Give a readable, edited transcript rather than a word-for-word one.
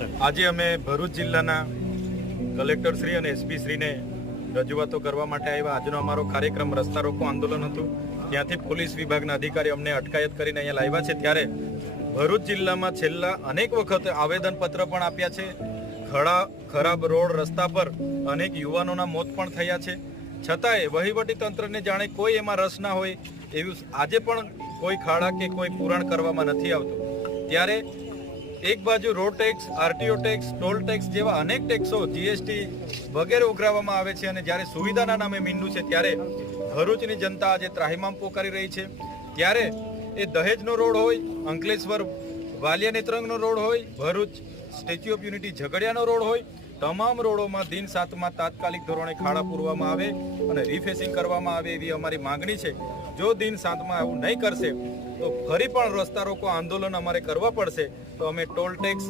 આજે અમે ભરૂચ જિલ્લાના કલેક્ટર શ્રી અને એસપી શ્રીને રજૂઆતો કરવા માટે આવ્યા. આજનો અમારો કાર્યક્રમ રસ્તા રોકો આંદોલન હતું. ત્યાંથી પોલીસ વિભાગના અધિકારી અમને અટકાયત કરીને અહીંયા લાવ્યા છે. ત્યારે ભરૂચ જિલ્લામાં છેલ્લા અનેક વખત આવેદનપત્ર પણ આપ્યા છે. ખરાબ રોડ રસ્તા પર અનેક યુવાનોના મોત પણ થયા છે. છતાંય વહીવટી તંત્રને જાણે કોઈ એમાં રસ ના હોય એવું આજે પણ કોઈ ખાડા કે કોઈ પૂરણ કરવામાં નથી આવતું. ત્યારે એક બાજુ road tax, RTO tax, toll tax જેવા અનેક ટેક્સો, જીએસટી વગેરે ઉઘરાવવામાં આવે છે અને જ્યારે સુવિધાના નામે મીંડું છે ત્યારે ભરૂચની જનતા આજે ત્રાહિમામ પોકારી રહી છે. ત્યારે એ દહેજનો રોડ હોય, અંકલેશ્વર વાલિયા નેત્રંગનો રોડ હોય, ભરૂચ સ્ટેચ્યુ ઓફ યુનિટી ઝઘડિયાનો રોડ હોય, તમામ રોડોમાં દિન 7માં તાત્કાલિક ધોરણે ખાડા પૂરવામાં આવે અને રિફેસિંગ કરવામાં આવે એવી અમારી માંગણી છે. જો દિન 7માં આવું નહીં કરશે તો ફરી પણ રસ્તા રોકો આંદોલન અમારે કરવા પડશે. તો અમે ટોલ ટેક્સ,